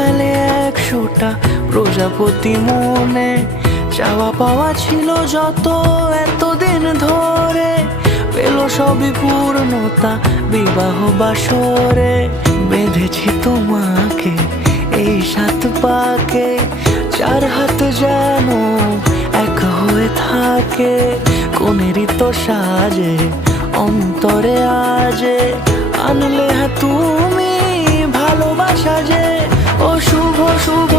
মেলে 100টা প্রজাপতি মনে। চাওয়া পাওয়া ছিল যত এতদিন ধরে, পেল সবই পূর্ণতা বিবাহ বাসরে। বেঁধেছি তোমাকে এই 7 পাকে, 4 হাত যেন এক হয়ে থাকে। কোনেরই তো সাজে অন্তরে আজে, আনলে তুমি ভালোবাসা যে। ও শুভ শুভ